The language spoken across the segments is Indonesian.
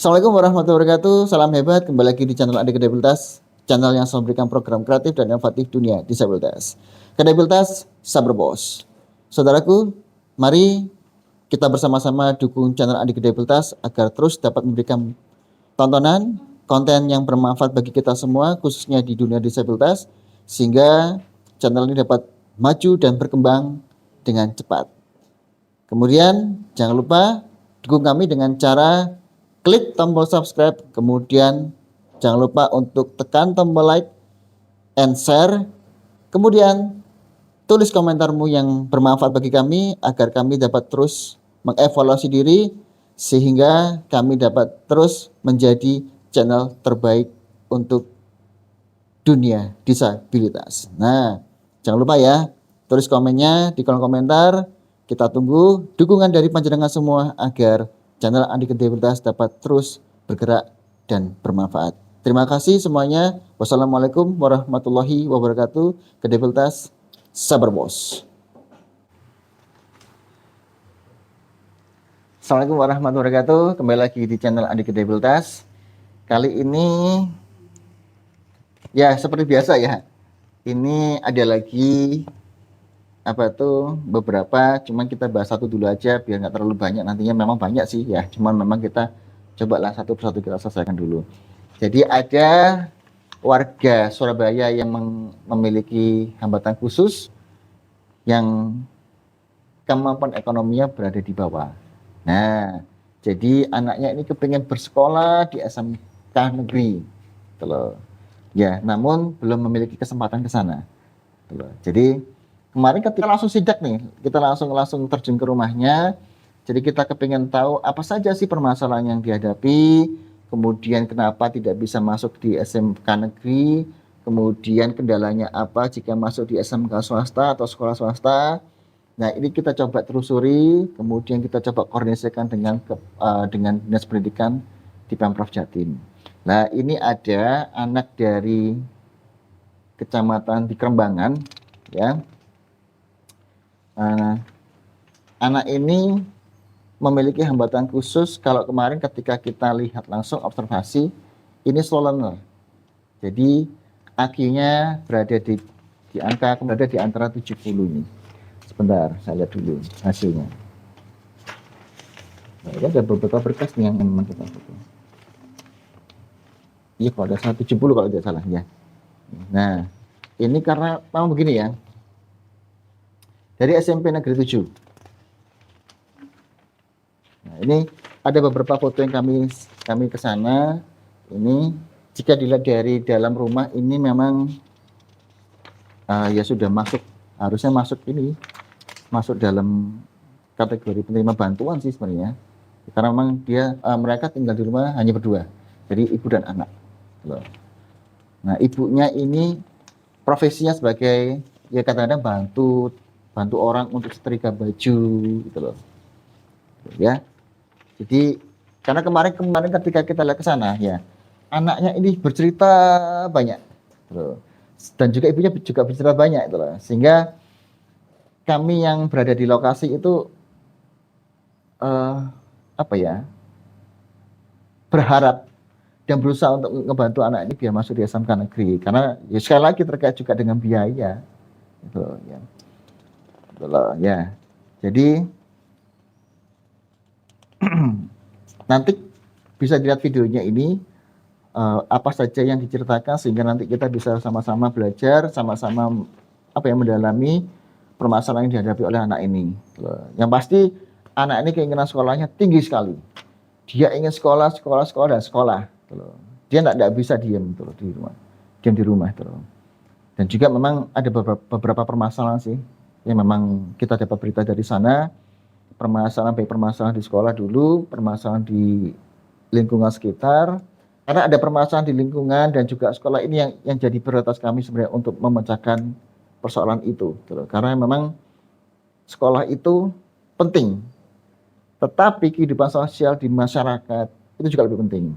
Assalamualaikum warahmatullahi wabarakatuh. Salam hebat. Kembali lagi di channel Adik Kedebelitas, channel yang selalu memberikan program kreatif dan inovatif dunia disabilitas. Kedebelitas, sabar bos. Saudaraku, mari kita bersama-sama dukung channel Adik Kedebelitas agar terus dapat memberikan tontonan, konten yang bermanfaat bagi kita semua, khususnya di dunia disabilitas, sehingga channel ini dapat maju dan berkembang dengan cepat. Kemudian jangan lupa dukung kami dengan cara klik tombol subscribe, kemudian jangan lupa untuk tekan tombol like and share, kemudian tulis komentarmu yang bermanfaat bagi kami agar kami dapat terus mengevaluasi diri sehingga kami dapat terus menjadi channel terbaik untuk dunia disabilitas. Nah, jangan lupa ya, tulis komennya di kolom komentar. Kita tunggu dukungan dari panjenengan semua agar channel Adik Kedebelitas dapat terus bergerak dan bermanfaat. Terima kasih semuanya. Wassalamualaikum warahmatullahi wabarakatuh. Kedebelitas, sabar bos. Assalamualaikum warahmatullahi wabarakatuh. Kembali lagi di channel Adik Kedebelitas. Kali ini ya seperti biasa ya. Ini ada lagi beberapa, cuman kita bahas satu dulu aja biar nggak terlalu banyak. Nantinya memang banyak sih ya, cuman memang kita cobalah satu persatu kita selesaikan dulu. Jadi ada warga Surabaya yang memiliki hambatan khusus yang kemampuan ekonominya berada di bawah. Nah, jadi anaknya ini kepingin bersekolah di SMK negeri, ya, namun belum memiliki kesempatan ke sana. Jadi kemarin kita langsung sidak nih, kita langsung terjun ke rumahnya. Jadi kita kepingin tahu apa saja sih permasalahan yang dihadapi, kemudian kenapa tidak bisa masuk di SMK negeri, kemudian kendalanya apa jika masuk di SMK swasta atau sekolah swasta. Nah, ini kita coba telusuri, kemudian kita coba koordinasikan dengan Dinas Pendidikan di Pemprov Jatim. Nah, ini ada anak dari Kecamatan di Kerembangan, ya. Anak ini memiliki hambatan khusus. Kalau kemarin ketika kita lihat langsung observasi, ini slow learner. Jadi IQ-nya berada di antara 70 ini. Sebentar, saya lihat dulu hasilnya. Nah, ini ada beberapa berkas nih yang memang kita foto. Iya, kalau ada 170 kalau tidak salah ya. Nah, ini karena memang begini ya. Dari SMP Negeri 7. Nah, ini ada beberapa foto yang kami ke sana. Ini jika dilihat dari dalam rumah ini memang ya sudah harusnya masuk dalam kategori penerima bantuan sih sebenarnya. Karena memang mereka tinggal di rumah hanya berdua. Jadi ibu dan anak. Nah, ibunya ini profesinya sebagai ya kadang-kadang bantu orang untuk setrika baju gitu loh. Ya. Jadi karena kemarin ketika kita lihat ke sana ya, anaknya ini bercerita banyak gitu. Dan juga ibunya juga bercerita banyak gitu loh. Sehingga kami yang berada di lokasi itu berharap dan berusaha untuk membantu anak ini biar masuk di SMK negeri, karena ya sekali lagi terkait juga dengan biaya gitu ya. Ya, jadi nanti bisa dilihat videonya ini apa saja yang diceritakan sehingga nanti kita bisa sama-sama belajar, sama-sama mendalami permasalahan yang dihadapi oleh anak ini. Yang pasti anak ini keinginan sekolahnya tinggi sekali. Dia ingin sekolah dan sekolah. Dia tidak bisa diam di rumah. Dan juga memang ada beberapa permasalahan sih yang memang kita dapat berita dari sana. Permasalahan di sekolah dulu, permasalahan di lingkungan sekitar. Karena ada permasalahan di lingkungan dan juga sekolah ini yang jadi prioritas kami sebenarnya untuk memecahkan persoalan itu. Karena memang sekolah itu penting. Tetapi kehidupan sosial di masyarakat itu juga lebih penting.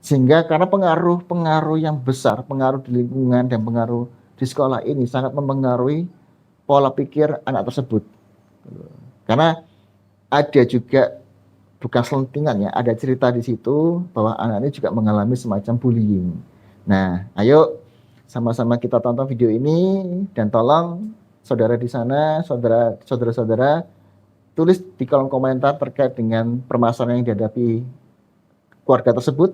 Sehingga karena pengaruh yang besar, pengaruh di lingkungan dan pengaruh di sekolah ini sangat mempengaruhi pola pikir anak tersebut. Karena ada juga bukan selentingan ya, ada cerita di situ bahwa anak ini juga mengalami semacam bullying. Nah, ayo sama-sama kita tonton video ini dan tolong saudara di sana, saudara-saudara tulis di kolom komentar terkait dengan permasalahan yang dihadapi keluarga tersebut.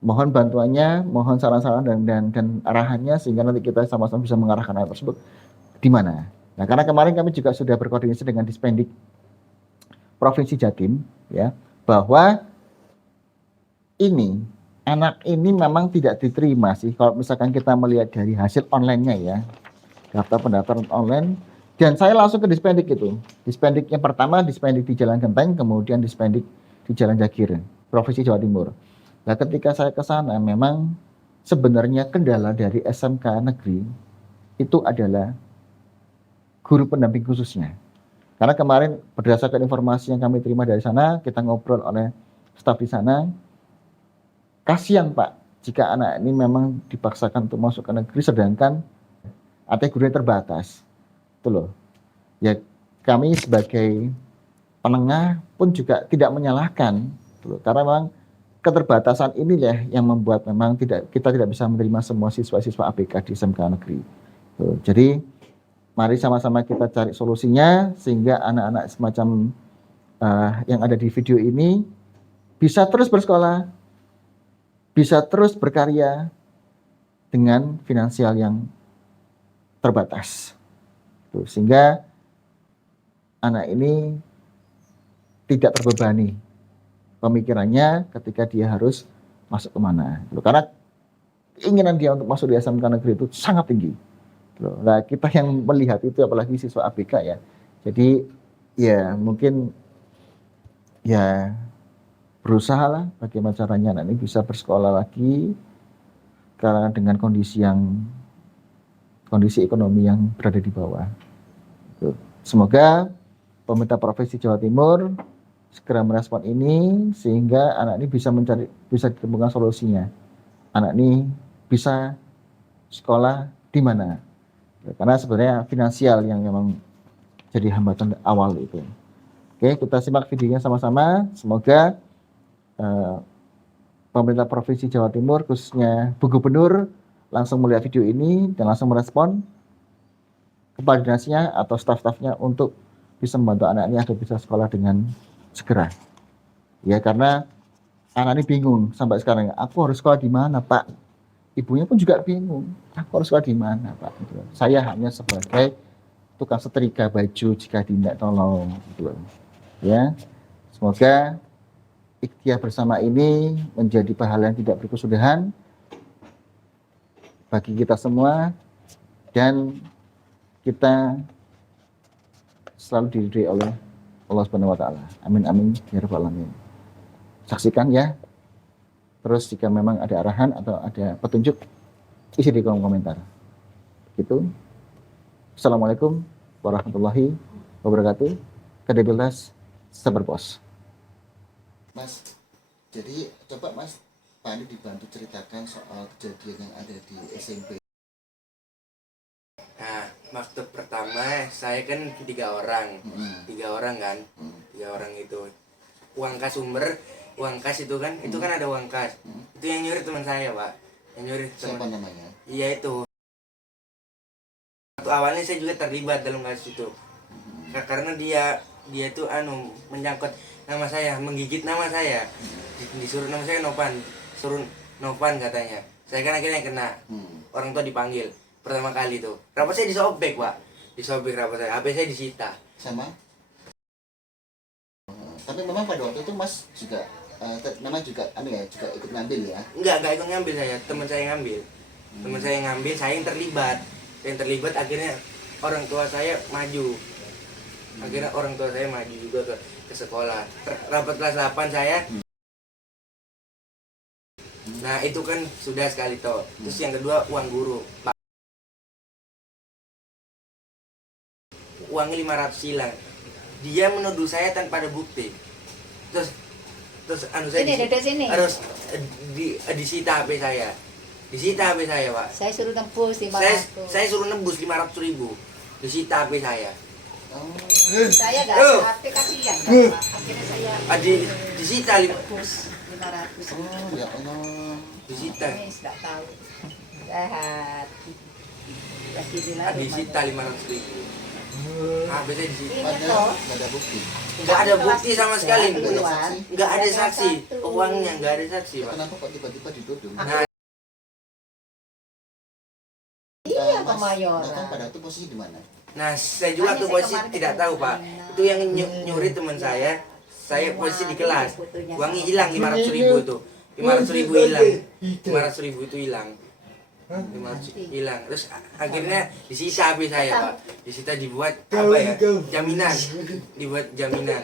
Mohon bantuannya, mohon saran-saran dan arahannya sehingga nanti kita sama-sama bisa mengarahkan anak tersebut di mana. Nah, karena kemarin kami juga sudah berkoordinasi dengan Dispendik Provinsi Jatim ya, bahwa ini anak ini memang tidak diterima sih kalau misalkan kita melihat dari hasil online-nya ya, daftar pendaftaran online. Dan saya langsung ke Dispendik itu. Dispendik yang pertama Dispendik di Jalan Genteng, kemudian Dispendik di Jalan Jagir, Provinsi Jawa Timur. Nah, ketika saya ke sana memang sebenarnya kendala dari SMK negeri itu adalah guru pendamping khususnya. Karena kemarin berdasarkan informasi yang kami terima dari sana, kita ngobrol oleh staf di sana, kasihan Pak, jika anak ini memang dipaksakan untuk masuk ke negeri, sedangkan AT gurunya terbatas. Itu loh. Ya kami sebagai penengah pun juga tidak menyalahkan, gitu loh. Karena memang keterbatasan inilah yang membuat memang kita tidak bisa menerima semua siswa-siswa ABK di SMK negeri. Tuh, jadi mari sama-sama kita cari solusinya sehingga anak-anak semacam yang ada di video ini bisa terus bersekolah, bisa terus berkarya dengan finansial yang terbatas. Tuh, sehingga anak ini tidak terbebani pemikirannya ketika dia harus masuk kemana. Karena keinginan dia untuk masuk di SMK negeri itu sangat tinggi. Nah, kita yang melihat itu apalagi siswa ABK ya. Jadi ya mungkin ya berusaha lah bagaimana caranya anak ini bisa bersekolah lagi karena dengan kondisi ekonomi yang berada di bawah. Semoga pemerintah Provinsi Jawa Timur segera merespon ini sehingga anak ini bisa ditemukan solusinya. Anak ini bisa sekolah di mana? Karena sebenarnya finansial yang memang jadi hambatan awal itu. Oke, kita simak videonya sama-sama. Semoga pemerintah Provinsi Jawa Timur, khususnya Bu Gubernur, langsung melihat video ini dan langsung merespon kepala dinasnya atau staf-stafnya untuk bisa membantu anak ini agar bisa sekolah dengan segera. Ya, karena anak ini bingung sampai sekarang. Aku harus sekolah di mana, Pak? Ibunya pun juga bingung, aku harus sekolah di mana Pak? Gitu. Saya hanya sebagai tukang setrika baju jika tidak tolong. Gitu. Ya, semoga ikhtiar bersama ini menjadi pahala yang tidak berkesudahan bagi kita semua dan kita selalu diridhoi oleh Allah Subhanahu wa taala. Amin amin ya rabbal alamin. Saksikan ya. Terus jika memang ada arahan atau ada petunjuk, isi di kolom komentar. Gitu. Assalamualaikum warahmatullahi wabarakatuh. Kredibilitas sabar bos. Mas, jadi coba Mas Pani dibantu ceritakan soal kejadian yang ada di SMP. Nah, waktu pertama saya kan 3 orang, 3 orang kan, 3 orang itu uang kas sumber. Uang kas itu kan ada uang kas. Itu yang nyuri teman saya, Pak. Yang nyuri teman. Siapa namanya? Iya itu. Waktu awalnya saya juga terlibat dalam kasus itu. Karena dia tuh menyangkut nama saya, menggigit nama saya. Disuruh nama saya Novan. Suruh Novan katanya. Saya kan akhirnya kena. Orang tua dipanggil pertama kali tuh. Rapot saya disobek, Pak. Disobek rapot saya. HP saya disita. Sama? Tapi memang pada waktu itu Mas juga memang juga ikut ngambil ya? Enggak ikut ngambil saya, teman saya ngambil. Teman saya ngambil, saya yang terlibat. Akhirnya orang tua saya maju. Akhirnya orang tua saya maju juga ke sekolah. Rapat kelas 8 saya. Nah, itu kan sudah sekali toh. Terus yang kedua uang guru. Uangnya 500 hilang. Dia menuduh saya tanpa ada bukti. Terus saya harus disita HP saya. Disita HP saya, Pak. Saya suruh tembus 500. Saya suruh nebus 500.000. Disita HP saya. Oh, Saya nggak ada HP kasihan Bapak. Akhirnya saya Disita tebus 500. oh ya Allah. disita. Ini nggak tahu. Sehat. Ya ginilah Disita 500.000. Habisnya disita. Ini Padahal toh. nggak ada bukti. Nggak ada bukti sama sekali. Keluar. Nggak ada Salah saksi. satu. Uangnya nggak ada saksi, Pak. Kenapa kok tiba-tiba dituduh? Nah, Iya, Mas, Kemayoran. Nah, kan pada itu posisi di mana? Nah, saya juga Hanya tuh saya posisi kemarin tidak ketemu tahu, Pak. Ana. Itu yang nyuri teman saya. Saya posisi di kelas. Uangnya hilang 500.000 tuh. 500.000 hilang. 500.000 itu hilang. 500 hilang. Terus akhirnya disita HP saya, Pak. Disita dibuat apa ya? Jaminan. Dibuat jaminan.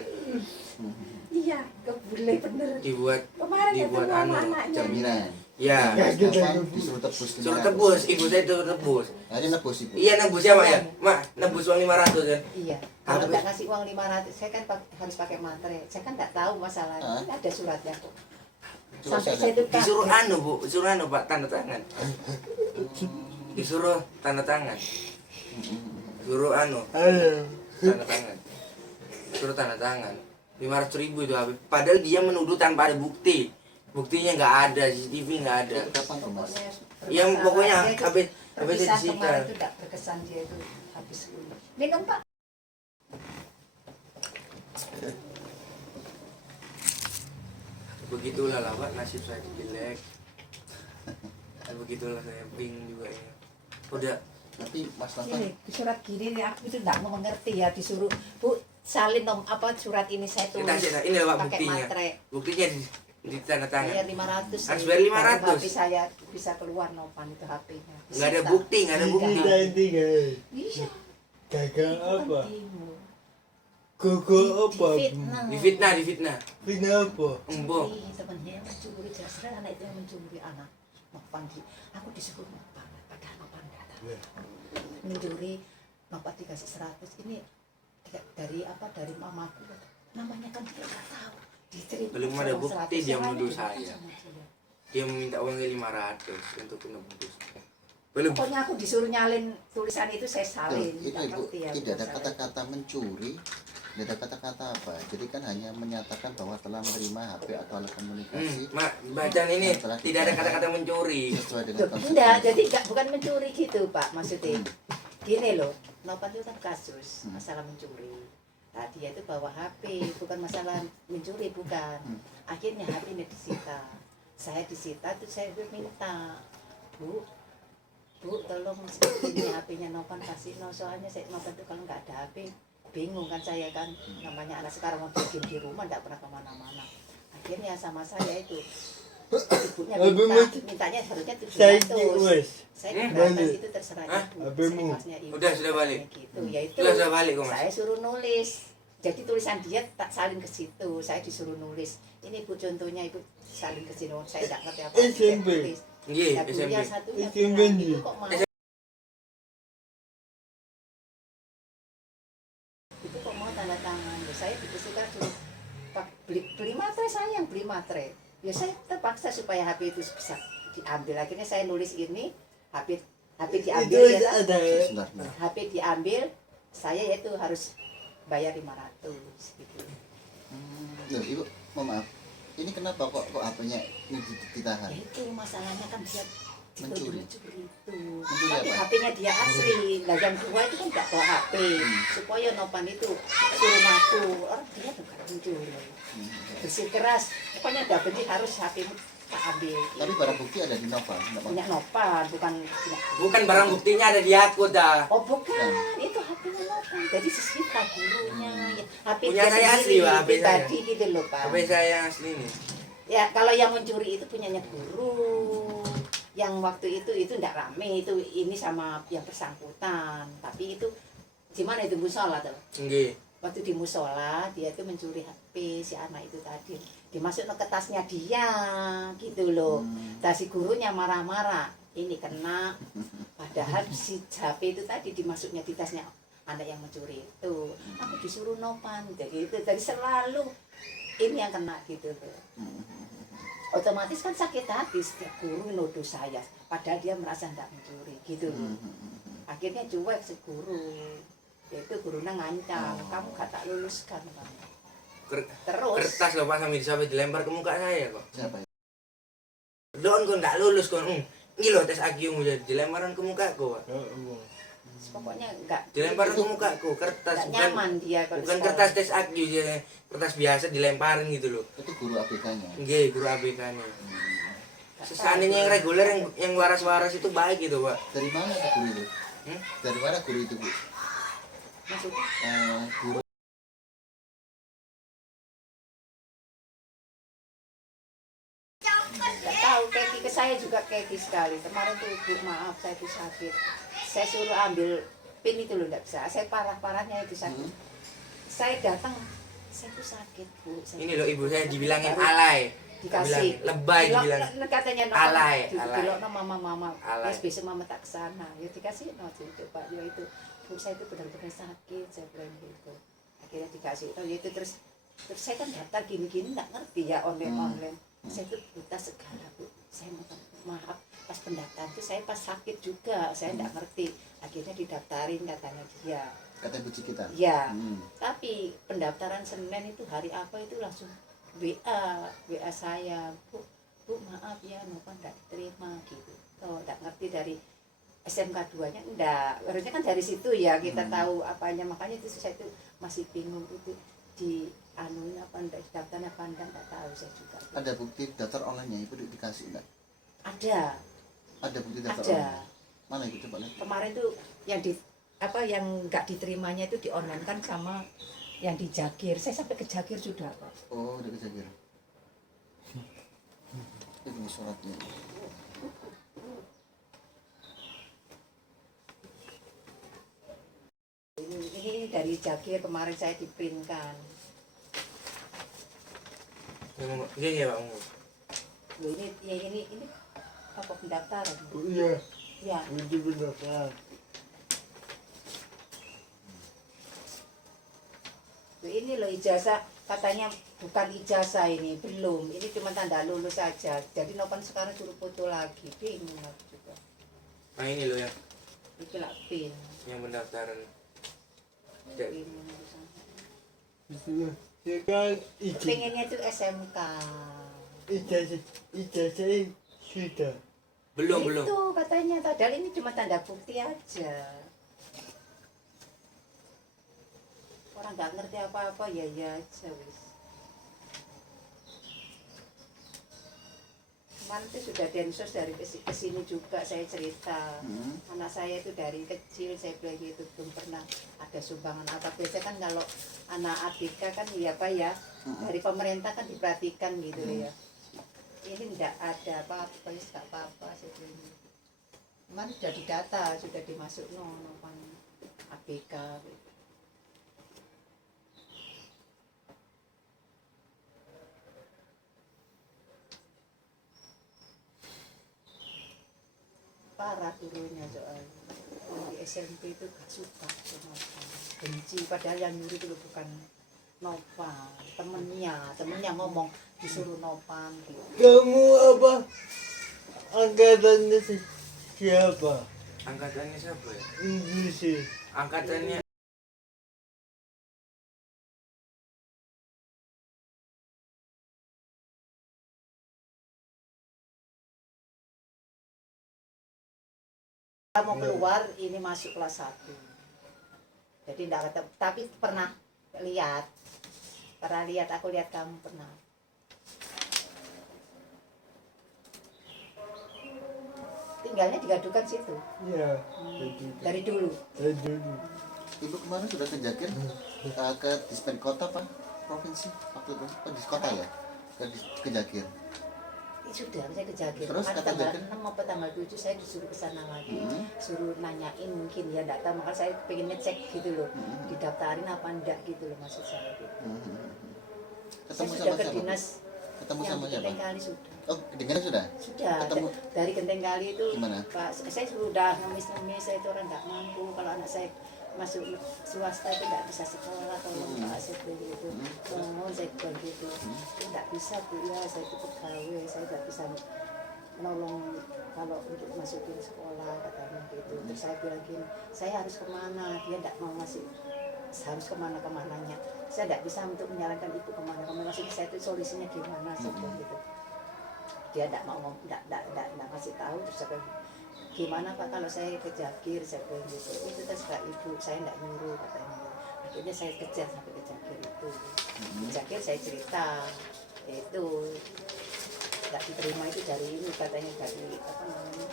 Iya, kebule bener. Dibuat Kemarin dibuat ketemu anu. sama anaknya. Jaminan. Ya, Terus Novan disuruh tebus suruh 500. tebus. Ibu saya tuh tebus. Hari nebus ibu. Iya, nebus ya, Mak ya? Mak, nebus uang 500 ya. Iya, kalau Habis. nggak ngasih uang 500, saya kan harus pakai materai. Saya kan nggak tahu masalahnya. Hah? Ini ada suratnya kok. Coba Sampai saya saya tuh Disuruh kaget. anu, Bu. Disuruh anu, Pak, tanda tangan. Disuruh tanda tangan. Suruh anu, tanda tangan. Suruh tanda tangan. 500.000 itu habis. Padahal dia menuduh tanpa ada bukti. Buktinya nggak ada, CCTV nggak ada. Itu kapan tuh Mas? Pokoknya Yang berkesan. pokoknya Dia itu habis perpisahan disita. kemarin itu nggak berkesan, dia itu habis dulu. Minum Pak. Begitulah lah, Pak, nasib saya jelek. Begitulah saya bingung juga ya. Udah Tapi Mas Novan Ini surat gini nih, aku itu nggak mau mengerti ya, disuruh Bu salin apa surat ini saya tulis. ini lah, Pak, pakai buktinya. materai. Buktinya di tanda tangan. Bayar 500. Harus bayar 500. Tapi saya bisa keluar Novan itu HP-nya. Nggak ada bukti, nggak ada bukti. Iya. Gagal apa? Pentingmu. Gagal apa? Difitnah. Difitnah. Fitnah apa? Embong. Ih, temennya yang mencuri, jelas anak itu yang mencuri anak Novan. Aku disuruh Novan, padahal Novan nggak tahu. Mencuri, Novan dikasih 100. Ini dari apa? Dari mamaku. Namanya kan dia nggak tahu. Diterima Belum ada uang bukti 100. dia Yang lain menuduh dimakan saya. sama dia. Dia meminta uangnya 500 untuk menebus. Belum. Pokoknya aku disuruh nyalin tulisan itu, saya Tuh, salin. itu Nggak ibu ngerti ya, tidak ada salin. kata-kata mencuri, tidak ada kata-kata apa. Jadi kan hanya menyatakan bahwa telah menerima HP atau alat komunikasi Mak, bacaan ini tidak ada kata-kata mencuri. sesuai dengan Loh, konsekuensi. enggak, jadi bukan mencuri gitu Pak, maksudnya. Gini loh, Novan itu kan kasus masalah mencuri. Nah, dia itu bawa HP, bukan masalah mencuri, bukan. Akhirnya HP-nya disita. Saya disita, tuh saya minta, Bu, tolong ini HP-nya Novan kasih. No, soalnya saya Novan itu kalau nggak ada HP, bingung kan saya kan. Namanya anak sekarang mau diam di rumah, nggak pernah kemana-mana. Akhirnya sama saya itu, ibunya mintanya harusnya 700. wes. Saya keberatan itu terserah Hah? ibu. HP-mu? Saya ikhlasnya ibu. Udah, sudah balik. Gitu. Ya itu. Sudah balik kok, Mas. Saya suruh nulis. Jadi tulisan dia tak salin ke situ. Saya disuruh nulis. Ini Bu contohnya Ibu salin ke sini. Saya tidak ngerti apa. SMP. Iya, Ya, SMP. yang satunya SMP. bilang, Ibu kok mau? Itu kok mau tanda tangan? Loh, saya disuruh suruh beli materai, sayang beli materai. Ya saya terpaksa supaya HP itu bisa diambil. Akhirnya saya nulis ini, HP diambil ya kan? ada. Sebentar, sebentar. HP diambil, saya itu harus bayar 500 gitu. Loh, ibu, mohon maaf. Ini kenapa kok HP-nya ini ditahan? Ya itu masalahnya kan dia Mencuri. mencuri itu. Mencuri Tapi apa? HP-nya dia asli. Nah yang dua itu kan nggak bawa HP. Supaya Novan itu suruh ngaku. Orang dia bukan mencuri. Bersikeras. Pokoknya udah benci harus HP-mu tak ambil. Tapi barang bukti ada di Novan, enggak Punya Novan, bukan punya. Bukan barang buktinya ada di aku dah. Oh bukan, itu HP-nya Novan. Jadi sisita gurunya. Ya, HP Punya dia saya asli, sendiri, Pak, HP saya. pribadi gitu loh Pak. HP saya yang asli nih. Ya kalau yang mencuri itu punyanya guru. Yang waktu itu enggak rame, itu ini sama yang bersangkutan. Tapi itu gimana itu musola tuh? Nggih. Waktu di musola dia itu mencuri HP si anak itu tadi. Dimasuk ke tasnya dia gitu loh. Dan si gurunya marah-marah. Ini kena. Padahal si HP itu tadi dimasuknya di tasnya anak yang mencuri itu. Aku disuruh Novan jadi itu dari selalu ini yang kena gitu loh. Otomatis kan sakit hati setiap guru nuduh saya padahal dia merasa tidak mencuri gitu loh. Akhirnya cuek si guru Itu gurunya ngancam, kamu gak tak luluskan kamu. Ker- Terus Kertas loh Pak sampai dilempar ke muka saya kok. Siapa ya? Don kon nggak lulus kon. Ini loh tes IQ mu jadi dilemparan ke mukaku Pak. pokoknya enggak Dilemparan ke mukaku kertas enggak nyaman dia kalau bukan sekarang. kertas tes IQ dia kertas biasa dilemparin gitu loh. Itu guru ABK-nya. Nggih, guru ABK-nya. Seandainya yang reguler yang waras-waras itu baik gitu Pak. Dari mana guru itu? Hmm? Dari mana guru itu, Bu? Maksudnya Guru enggak tahu, keki ke saya juga keki sekali. Kemarin tuh Bu, maaf saya itu sakit. Saya suruh ambil pin itu loh, enggak bisa. Saya parah-parahnya itu sakit. Saya datang, saya tuh sakit Bu. Ini loh ibu saya dibilangin alay. Dikasih Dibilang lebay dibilang. katanya Alay, alay. dilok mama Alay. ya besok mama tak kesana ya dikasih itu Pak ya itu Bu saya itu benar-benar sakit saya bilang gitu akhirnya dikasih ya itu terus saya kan daftar gini-gini nggak ngerti ya online saya itu buta segala Bu saya mohon maaf pas pendaftaran itu saya pas sakit juga saya nggak ngerti akhirnya didaftarin katanya dia kata Bu Cikita. ya Hmm. tapi pendaftaran Senin itu hari apa itu langsung WA saya bu maaf ya Nova nggak diterima gitu oh nggak ngerti dari SMK 2-nya enggak harusnya kan dari situ ya kita tahu apanya makanya itu saya itu masih bingung itu di anuin apa enggak daftarnya apa enggak tahu saya juga Ada bukti daftar online-nya Ibu dikasih enggak? ada Ada bukti daftar ada online. Mana itu coba lihat. kemarin tuh yang di apa yang nggak diterimanya itu di online kan sama yang di Jakir saya sampai ke Jakir sudah Pak. Oh, udah kejadian. Ini suratnya. Ini dari Jakir kemarin saya diprinkan. Iya iya Pak. Loh, ini apa pendaftaran? Iya, Ya, itu benar. loh, ini loh ijazah katanya bukan ijazah ini belum. Ini cuma tanda lulus saja. Jadi Nopan sekarang suruh foto lagi. Bingung aku juga. Nah ini loh Itu lah pin. yang pendaftaran. Pin. Ya kan Pengennya itu SMK. ijazah sudah. Belum Itu katanya padahal ini cuma tanda bukti aja. Orang nggak ngerti apa-apa ya aja wis. Kemarin itu sudah densus dari kesini juga saya cerita. Anak saya itu dari kecil saya bilang gitu belum pernah ada sumbangan apa. Biasanya kan kalau anak ABK kan ya Pak ya dari pemerintah kan diperhatikan gitu ya. Ini enggak ada apa-apa ya enggak apa-apa saya bilang. Kemarin sudah didata sudah dimasuk nopan ABK. Gitu. Parah gurunya soalnya di SMP itu gak suka sama benci padahal yang nyuruh itu bukan Nopan temennya ngomong disuruh Nopan gitu. Kamu apa? Angkatannya siapa? Angkatannya siapa ya? Inggris. Angkatannya Kita mau keluar ini masuk kelas 1 jadi enggak ketemu tapi pernah lihat aku lihat kamu pernah tinggalnya di Gadukan situ Ya, dari dulu dari dulu. Ibu kemarin sudah ke Jakir ke Dispen Kota Pak provinsi waktu itu Pak di kota ya ke Jakir. sudah saya ke Jakir Terus Kemarin kata tanggal Jakir? 6 apa tanggal 7 saya disuruh ke sana lagi suruh nanyain mungkin ya enggak tahu makanya saya pengen ngecek gitu loh didaftarin apa enggak gitu loh maksud saya gitu. Saya Ketemu sudah sama ke siapa? dinas Ketemu yang sama di siapa? Genteng Kali sudah Dengan sudah? Ketemu dari Genteng Kali itu Gimana? Pak saya sudah ngemis-ngemis saya itu orang nggak mampu kalau anak saya masuk swasta itu nggak bisa sekolah tolong Pak saya bilang gitu mohon saya bilang gitu nggak bisa Bu ya saya itu pegawai saya nggak bisa menolong kalau untuk masukin sekolah katanya gitu. Terus saya bilang gini, saya harus kemana, dia tidak mau masih harus kemana-kemananya. Saya tidak bisa untuk menyarankan ibu kemana-kemana, maksudnya saya itu solusinya gimana sih gitu. Dia tidak mau, tidak ngasih tahu. Terus saya bilang, gimana Pak kalau saya ke Jakir, saya bilang gitu. Itu terserah ibu, saya tidak nyuruh katanya. Akhirnya saya kejar sampai ke Jakir itu. Di Jakir saya cerita, itu nggak diterima itu dari ini katanya, dari apa namanya,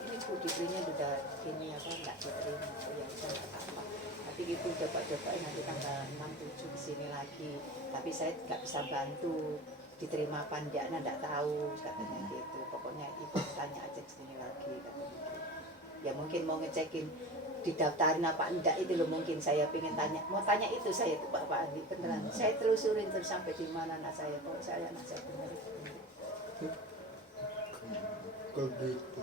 ini Bu dibelinya udah ini apa nggak diterima. Oh ya udah nggak apa-apa, tapi ibu coba-cobain nanti tanggal 6-7 di sini lagi, tapi saya nggak bisa bantu diterima apa enggak, nggak tahu katanya gitu. Pokoknya ibu tanya aja ke sini lagi katanya gitu. Ya mungkin mau ngecekin didaftarin apa enggak itu loh, mungkin saya pengen tanya, mau tanya itu saya tuh Pak Andi beneran. Saya telusurin terus sampai di mana anak saya, kok saya anak saya bener. Kok gitu.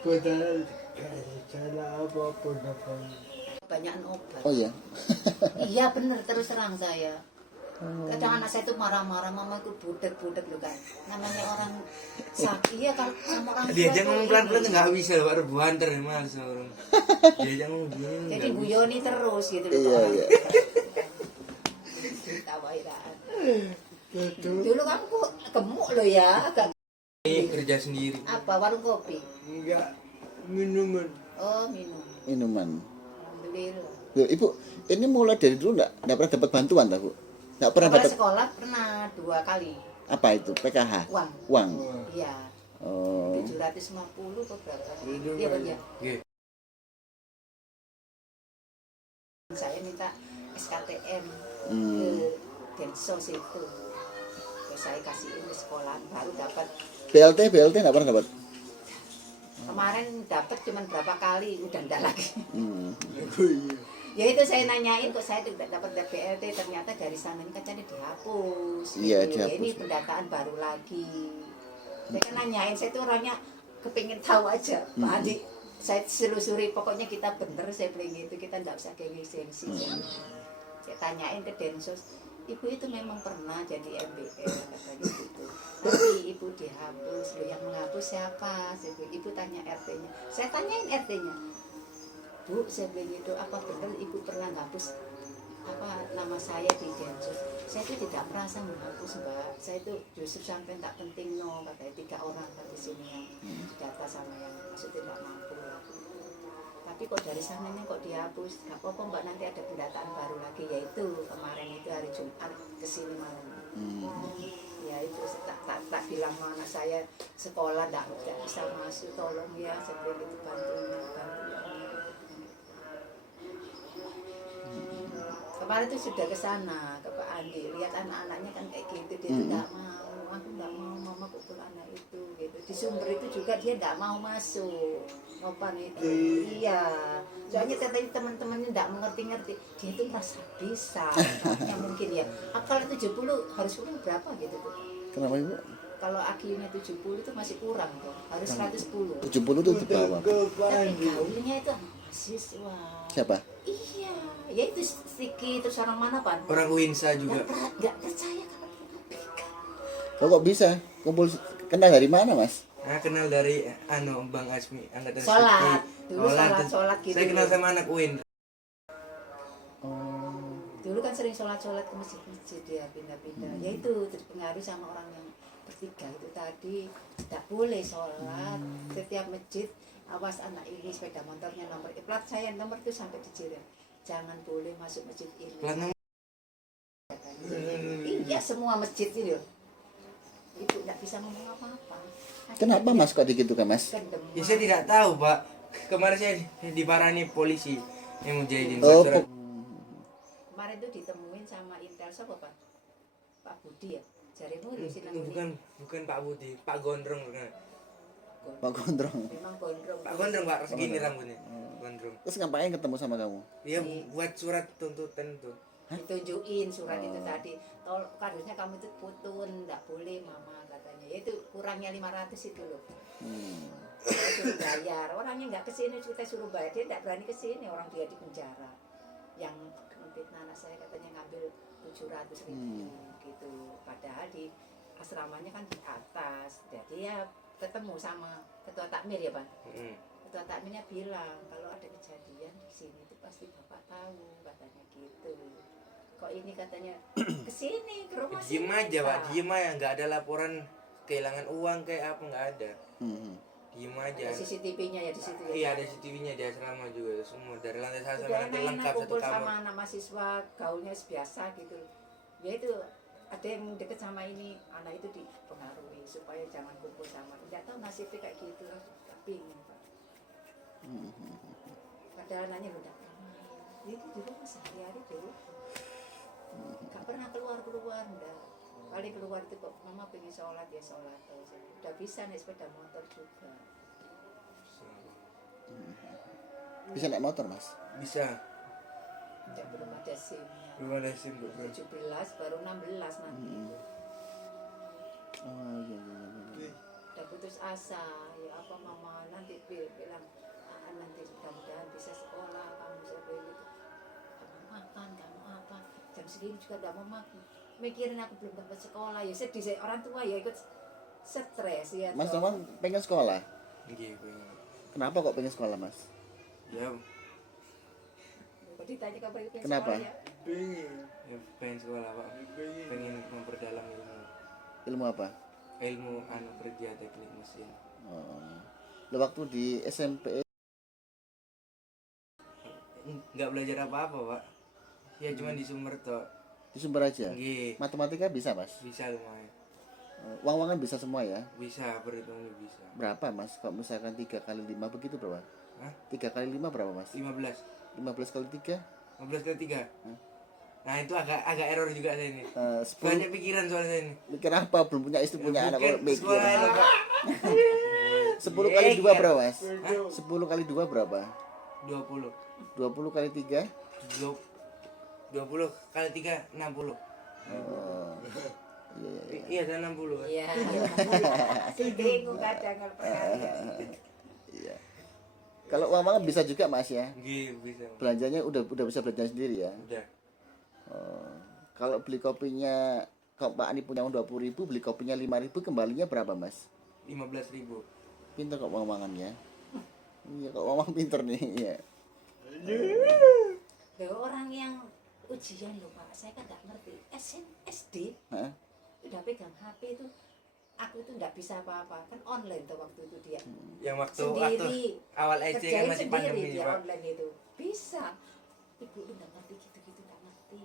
Padahal kasih salah apapun apa. Banyak obat. Oh ya. Iya bener, terus terang saya. Kadang anak saya itu marah-marah, mama itu budek-budek loh kan. Namanya orang sakit ya kalau sama orang tua. Dia aja itu ngomong ini. pelan-pelan tuh nggak bisa loh, baru buanter ya mas orang. Dia aja ngomong gini. Jadi nggak bisa. guyoni terus gitu loh. Iya, orang. iya. Tawairaan. Betul. Dulu kan kok gemuk loh ya, agak Kerja sendiri. apa warung kopi. Enggak minuman. Oh minum. Minuman. Alhamdulillah. Loh, Ibu, ini mulai dari dulu enggak pernah dapat bantuan tak, Bu? Enggak pernah Sekolah dapat sekolah pernah 2 kali apa itu? PKH. uang. Uang. Iya. Oh. 750 atau berapa? Itu Iya banyak. Pak. Iya. Saya minta SKTM Hmm. ke Densos itu. Terus saya kasihin ke sekolah, baru dapat. BLT enggak pernah dapat. Kemarin dapat cuman berapa kali, udah enggak lagi. Hmm. Oh iya. Ya itu saya nanyain kok saya tidak dapat BLT, ternyata dari sana ini katanya dihapus. Iya, Gitu. Ya, dihapus. ini pendataan baru lagi. Saya kan nanyain, saya tuh orangnya kepingin tahu aja, Pak Adi. Saya selusuri, pokoknya kita bener, saya bilang gitu, kita nggak usah gengsi-gengsi. Saya tanyain ke Densus, ibu itu memang pernah jadi MBL katanya gitu. Tapi ibu dihapus, loh yang menghapus siapa? Saya bilang, ibu tanya RT-nya. Saya tanyain RT-nya. Bu, saya bilang gitu, apa benar ibu pernah menghapus apa nama saya di Densus? Saya itu tidak merasa menghapus Mbak. Saya itu justru sampai tak penting no, katanya 3 orang kan di sini yang data sama yang maksudnya tidak mampu lah. Tapi kok dari sananya kok dihapus? Gak apa-apa Mbak, nanti ada pendataan baru lagi, yaitu kemarin itu hari Jumat kesini malam. Ya itu tak bilang sama anak saya sekolah tidak bisa masuk, tolong ya, saya bilang gitu, bantuin ya. Kemarin itu sudah ke sana ke Pak Andi, lihat anak-anaknya kan kayak gitu, dia tuh nggak mau, aku nggak mau mama pukul anak itu gitu. Di Sumber itu juga dia nggak mau masuk, Nopan itu. Iya, soalnya katanya teman-temannya nggak mengerti-ngerti, dia itu merasa bisa, makanya mungkin ya. Kalau 70 harus kurang berapa gitu tuh? Kenapa, Ibu? Kalau akinya 70 itu masih kurang tuh, harus 110. 70 itu di bawah. Ke Pak Tapi Andi. gaulnya itu sama mahasiswa. Siapa? Iya, ya itu Stiki terus orang mana Pan? Orang Winsa juga. Nggak percaya kalau Lo kok bisa? Kumpul kenal dari mana, Mas? Nah, kenal dari Bang Asmi, angkatan sholat Siti. dulu Sholat. sholat gitu. Saya kenal sama anak Win. Dulu kan sering sholat ke masjid ya, pindah-pindah. Ya itu terpengaruh sama orang yang bertiga itu tadi, tidak boleh sholat setiap masjid. Awas anak ini sepeda motornya nomor plat saya nomor itu sampai di Jiran. Jangan boleh masuk masjid ini. Plat nomor. Iya semua masjid itu. Ibu tidak bisa ngomong apa-apa. Kenapa, Mas, kok digitukan, Mas? Kendem. Ya saya tidak tahu Pak. Kemarin saya diparani polisi yang mujahidin. Oh, Surat. Kemarin itu ditemuin sama Intel siapa Pak? Pak Budi ya. Jarimu lu sih Bukan Pak Budi, Pak Gondrong bukan. Pak Gondrong. Memang gondrong. Pak Gondrong Pak, segini rambutnya. Gondrong. Terus ngapain ketemu sama kamu? Dia buat surat tuntutan tuh. Ditunjukin surat itu tadi. Harusnya kamu itu putun, enggak boleh mama katanya. Ya itu kurangnya 500 itu loh. Saya suruh bayar. Orangnya enggak kesini, kita suruh bayar. Dia enggak berani kesini, orang dia di penjara. Yang memfitnah anak saya katanya ngambil 700.000 gitu. Padahal di asramanya kan di atas. Jadi dia ketemu sama ketua takmir ya Pak. Mm. Ketua takmirnya bilang kalau ada kejadian di sini itu pasti Bapak tahu katanya gitu. Kok ini katanya ke sini ke rumah Diem sini, aja Pak, diem aja, nggak ada laporan kehilangan uang kayak apa, nggak ada. Hmm. Diem aja. Ada CCTV-nya ya di situ ya. Iya, ada CCTV-nya di asrama juga semua, dari lantai 1 sampai Udah lantai enak-enak lengkap satu kumpul kamar. sama anak mahasiswa, gaulnya biasa gitu. Ya itu ada yang deket sama ini, anak itu dipengaruhi supaya jangan kumpul sama. Tidak tahu nasibnya kayak gitu, kepingin Pak. Padahal anaknya udah pernah. Dia itu di rumah sehari-hari di rumah. Gak pernah keluar-keluar, udah. Paling keluar itu kok mama pengen sholat ya sholat aja. Udah bisa naik sepeda motor juga. Bisa naik motor mas? Bisa. Ya belum ada SIM-nya. Belum ada SIM bro. 17 baru 16 nanti. Oh iya iya iya. Udah putus asa, ya apa mama nanti bilang nanti mudah-mudahan bisa sekolah kamu sampai gitu. Kamu makan, kamu apa? Jam segini juga udah mau makan. Mikirin aku belum dapat sekolah ya sedih saya orang tua ya ikut stres ya. Mas toh. Novan pengen sekolah? Gitu. Kenapa kok pengen sekolah mas? Ya, Kok ditanya kapan pengen Kenapa? sekolah ya? pengen ya pengen sekolah Pak. Pengen memperdalam Ilmu apa? ilmu kerja teknik mesin. Oh. Lo waktu di SMP Nggak belajar apa-apa Pak. Ya cuma di Sumber toh. di Sumber aja? Nggih, Matematika bisa mas? bisa lumayan. Uang-uangan bisa semua ya? Bisa, perhitungnya bisa. Berapa mas? Kalau misalkan 3 kali 5 begitu berapa? Hah? 3 kali 5 berapa mas? 15. 15 kali 3? 15 kali 3. Nah, itu agak error juga saya ini. 10. Banyak pikiran soalnya saya ini. Mikir apa? Belum punya istri punya anak Mikir kok mikir. sekolah itu, Pak. 10 kali 2 berapa mas? Hah? 10 kali 2 berapa? 20. 20 kali 3? 20 kali 3 60. Oh. Iya iya iya. Iya, ada 60. Kan? Iya. Si bingung kadang kalau perkalian. Iya. Kalau uang-uangan bisa juga mas ya? Nggih, bisa. Belanjanya udah bisa belanja sendiri ya? Udah. Oh. Kalau beli kopinya, kalau Pak Ani punya uang 20.000, beli kopinya 5.000, kembalinya berapa mas? 15.000. Pinter kok uang-uangan ya? Iya kok uang pinter nih. Iya. Loh, orang yang ujian loh Pak, saya kan nggak ngerti. SD Hah? udah pegang HP itu, aku itu nggak bisa apa-apa. Kan online tuh waktu itu dia. Yang waktu Sendiri. awal SD kan Kerjain masih sendiri pandemi, dia Pak. online itu. Bisa. Ibu itu nggak ngerti gitu-gitu, nggak ngerti.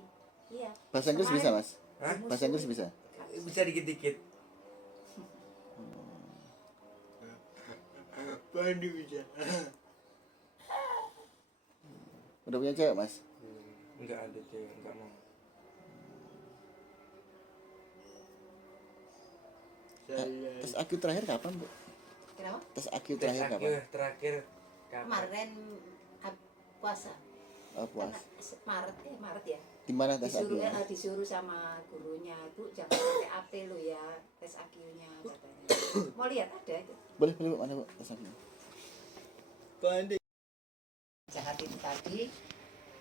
Iya. Bahasa Inggris bisa mas? Hah? Bahasa Inggris bisa? Bisa dikit-dikit. Pandu bisa Udah punya cewek mas? Enggak ada cewek, enggak mau. saya Tes IQ terakhir kapan bu? Kenapa? Tes IQ Tes terakhir kapan? terakhir kapan? Kemarin puasa. Oh, puas. Karena Maret ya. Di mana tes Disuruh IQ-nya? disuruh sama gurunya, Bu, jangan pakai AP lo ya, tes IQ-nya katanya. Mau lihat ada itu. Boleh bu, mana bu tes IQ? Pandu Jahat itu tadi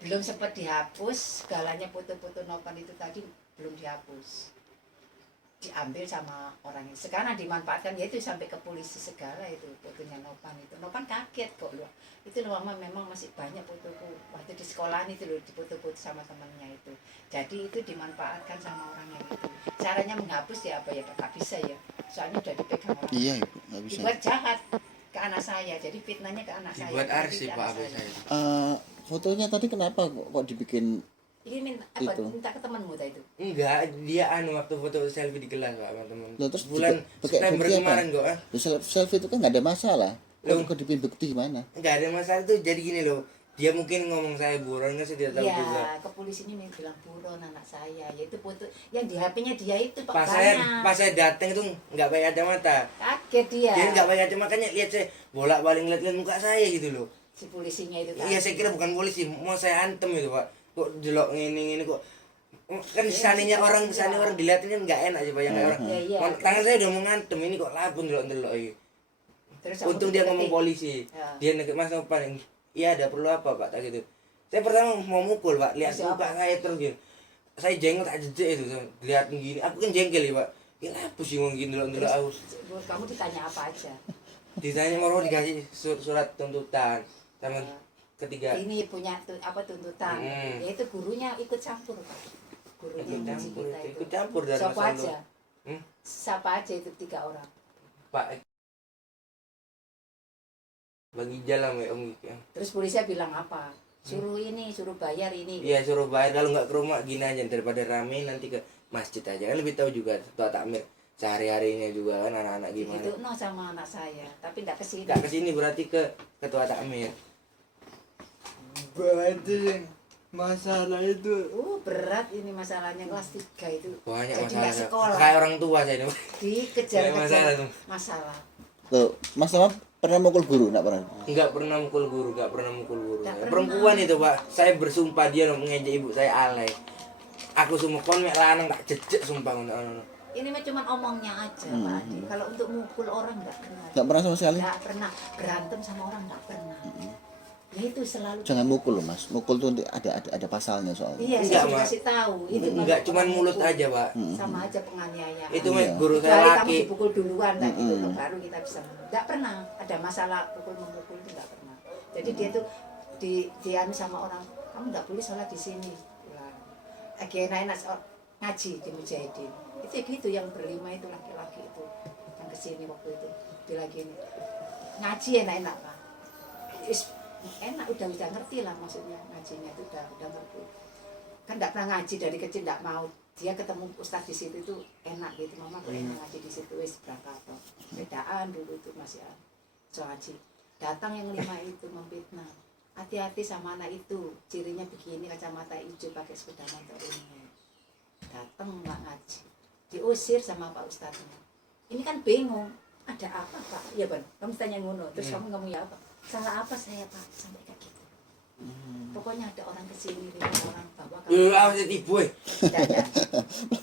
belum sempat dihapus, segalanya foto-foto Nopan itu tadi belum dihapus, diambil sama orang ini. Sekarang dimanfaatkan yaitu sampai ke polisi segala itu fotonya Nopan itu. Nopan kaget kok loh, itu loh mama memang masih banyak fotoku waktu di sekolahan itu loh, difoto-foto sama temannya itu. Jadi itu dimanfaatkan sama orang yang itu. Caranya menghapus ya apa ya, nggak bisa ya, soalnya udah dipegang orang. Iya ibu, nggak bisa. Dibuat jahat ke anak saya, jadi fitnahnya ke anak saya. Dibuat Jadi arsip ke Pak anak abis saya. saya. Fotonya tadi kenapa kok dibikin? Ini apa? Itu. Minta ke temanmu tadi itu. Enggak, dia waktu foto selfie di kelas Pak sama teman. Loh, terus Bulan pakai September bukti apa? kemarin kok. Ya, selfie itu kan nggak ada masalah. Loh. Kok dibikin bukti gimana? Enggak ada masalah tuh, jadi gini loh. Dia mungkin ngomong saya buron kan saya tidak tahu juga. Ya, ke polisinya bilang buron anak saya. Yaitu foto yang di HP-nya dia itu Pak Pas banyak. saya datang itu nggak pakai kacamata. Kaget dia. Dia nggak pakai kacamata, makanya lihat saya bolak-balik lihat muka saya gitu loh. Si polisinya itu Iya, saya kira bukan polisi, mau saya antem itu Pak. Kok delok ini kok kan saninya orang dilihatin kan nggak enak sih Pak, yang orang. Iya, iya. Tangan saya udah mau ngantem ini kok labun delok ini. Terus kamu Untung dia ngomong deketin. polisi. Ya. Dia neket Mas Nopan. Iya, ada perlu apa Pak? Tak gitu. Saya pertama mau mukul Pak, lihat Terus muka apa? saya terus gitu. Saya jengkel tak jejek itu, lihat gini. Aku kan jengkel ya Pak. Kenapa sih mau gini dulu aus? Kamu ditanya apa aja? Ditanya mau dikasih surat tuntutan sama ketiga. Ini punya tuntutan. Ya itu gurunya ikut campur Pak. Gurunya Ikut ngaji campur, kita itu. ikut campur dari Siapa masa aja? Hmm? Siapa aja itu 3 orang? Pak bagi jalan ya om. Terus polisi bilang apa? Suruh ini, suruh bayar ini. Iya suruh bayar, kalau nggak ke rumah gini aja daripada rame nanti ke masjid aja kan lebih tahu juga ketua takmir sehari-harinya juga kan anak-anak gimana. Gitu no sama anak saya, tapi enggak ke sini. Nggak kesini berarti ke ketua takmir. Berarti yang masalah itu Berat ini masalahnya kelas 3 itu. Banyak Jadi nggak masalah. sekolah. Kayak orang tua saya ini. Banyak masalah Dikejar-kejar tuh. masalah. Tuh, Mas Salam pernah mukul guru enggak pernah? Nggak pernah mukul guru, nggak pernah mukul guru. Nggak pernah. Perempuan itu pak, saya bersumpah dia mengejek ibu saya alay. Aku semua kon mek lanang tak jejek sumpah ngono. Ini mah cuma omongnya aja Pak Adi. Kalau untuk mukul orang enggak pernah. Enggak pernah sama sekali. Enggak pernah berantem sama orang enggak pernah. Ya itu selalu. Jangan mukul loh, Mas. Mukul tuh ada pasalnya soalnya. Iya, Enggak, saya sudah Mak. kasih tahu. Itu Enggak kalau cuma orang mulut mukul, aja pak. sama aja penganiayaan. Itu Iya. mek guru saya Kecuali kamu laki. dipukul duluan tadi itu baru kita bisa. Enggak pernah ada masalah pukul memukul itu enggak pernah. Jadi dia tuh dianu sama orang, kamu enggak boleh sholat di sini. Bilang. Enak-enak ngaji di Mujahidin. Itu gitu yang berlima itu laki-laki itu yang kesini waktu itu bilang gini, ngaji enak-enak Pak. Enak udah ngerti lah maksudnya ngajinya itu udah ngerti. Kan enggak pernah ngaji dari kecil, enggak mau. Dia ketemu ustaz di situ itu enak gitu, mama kok enak ngaji di situ wis berangkat toh. Bedaan dulu itu masih so ngaji. Datang yang 5 itu memfitnah. Hati-hati sama anak itu, cirinya begini, kacamata hijau, pakai sepeda motor ini. Datang nggak ngaji, diusir sama Pak Ustadznya. Ini kan bingung, ada apa Pak? Ya Ban, kamu tanya ngono, terus kamu ngomong ya apa? Salah apa saya Pak? Sampai kayak gitu. Pokoknya ada orang kesini, 5 orang bawa kamu. Awas tipu eh. Tidak,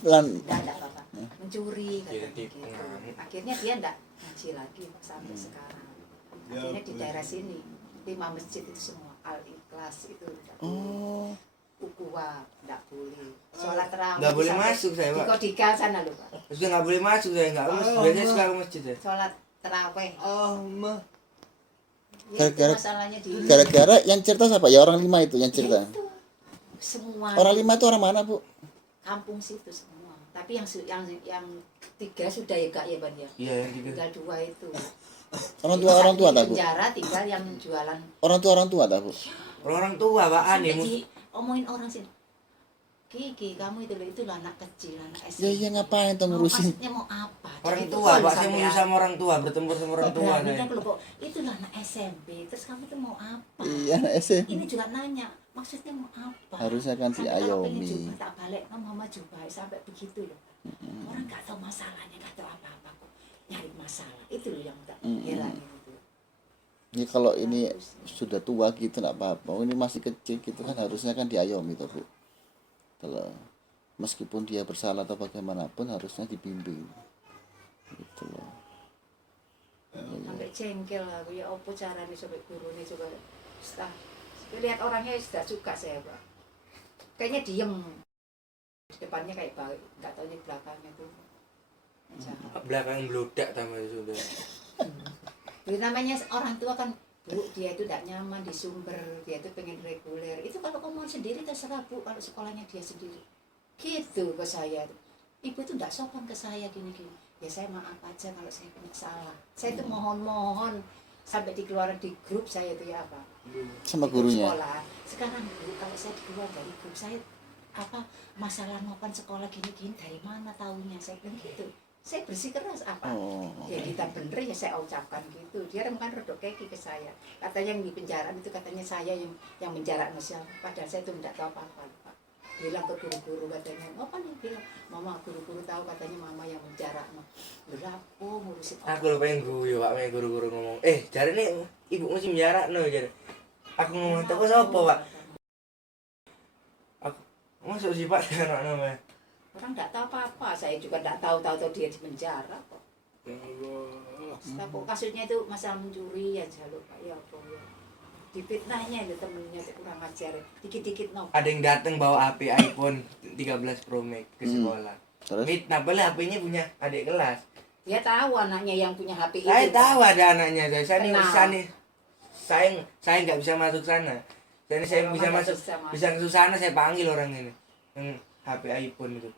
Pelan. tidak Bapak. Mencuri Iya, katanya tipu. gitu. Akhirnya dia enggak ngaji lagi Pak, sampai sekarang. Akhirnya di daerah sini, 5 masjid itu semua Al-Ikhlas itu tidak boleh. Oh. Ukuwa enggak boleh. Sholat terawih Nggak boleh sampai masuk saya, di Pak. Kodikal sana loh Pak. Sudah nggak boleh masuk saya nggak masuk. Biasanya suka ke masjid ya. Sholat terawih. mah Ya, itu Gara-gara- masalahnya di Gara-gara yang cerita siapa? Ya orang 5 itu yang cerita. itu semua Orang 5 itu orang mana, Bu? kampung situ semua. Tapi yang 3 sudah ya Kak ya Ban ya. Iya yang gitu. Tinggal 2 itu. Orang tua tak, Bu? Penjara tinggal yang jualan. Orang tua tak, Bu? Orang tua pak Sampai aneh. diomongin orang sini. Kiki, kamu itu lah anak kecil, anak SMP. Ya iya ngapain tuh ngurusin? Maksudnya mau apa? Orang Jadi tua itu pak, saya sampai mau sama orang tua, bertempur sama orang tua berani saya. kan kalau kok itulah anak SMP, terus kamu tuh mau apa? Iya, ese. Ini juga nanya, maksudnya mau apa? Harusnya kan Sampai kalau pengen diayomi. jumpa, tak balik, mama jumpa sampai begitu loh. Orang nggak tahu masalahnya, nggak tahu apa-apa kok nyari masalah. Itu loh yang tak heran itu. Ya kalau ini sudah tua gitu enggak apa-apa. Ini masih kecil gitu kan harusnya kan diayomi toh, Bu. Kalau meskipun dia bersalah atau bagaimanapun harusnya dibimbing. Gitu loh. Sampai jengkel aku ya apa caranya sampai guru ini coba setelah lihat orangnya sudah suka saya Pak. Kayaknya diem depannya kayak baik, nggak tahu di belakangnya tuh jahat. Belakang beludak sama sudah. Jadi namanya orang tua kan Bu, dia itu tidak nyaman di Sumber, dia itu pengen reguler. Itu kalau kamu sendiri terserah Bu, kalau sekolahnya dia sendiri. Gitu ke saya. Ibu itu tidak sopan ke saya gini-gini. Ya saya maaf aja kalau saya punya salah. Saya itu mohon-mohon sampai dikeluarin di grup saya itu ya apa? Sama Di grup gurunya. sekolah. Sekarang Bu, kalau saya keluar dari grup saya apa masalah nopan sekolah gini-gini dari mana tahunya? Saya bilang gitu. Saya bersikeras apa? Oh. Ya kita bener ya saya ucapkan gitu. Dia kan rodok keki ke saya. Katanya yang di penjara itu katanya saya yang menjarak siapa. Padahal saya itu tidak tahu apa-apa. Pak. Bilang ke guru-guru katanya, apa nih bilang, mama guru-guru tahu katanya mama yang menjarak. Berapa ngurusin Aku lupa yang guyu pak, yang guru-guru ngomong. Cari nih ibu mesti menjarak no jadi. Aku ngomong tak siapa pak. Aku masuk sih pak dengan namanya. Orang tidak tahu apa-apa. Saya juga tidak tahu dia di penjara kok. Setelah kok kasusnya itu masalah mencuri ya jalur Pak ya apa ya. Dipitnahnya itu temennya itu kurang ajar. Dikit-dikit no. Ada yang datang bawa HP iPhone 13 Pro Max ke sekolah. Terus? Fitnah boleh HP-nya punya adik kelas. Dia tahu anaknya yang punya HP Saya itu. tahu ada anaknya. Kenal. Saya nggak bisa masuk sana. Jadi saya Kalau bisa nggak masuk bisa masuk. bisa ke sana, saya panggil orang ini yang HP iPhone itu.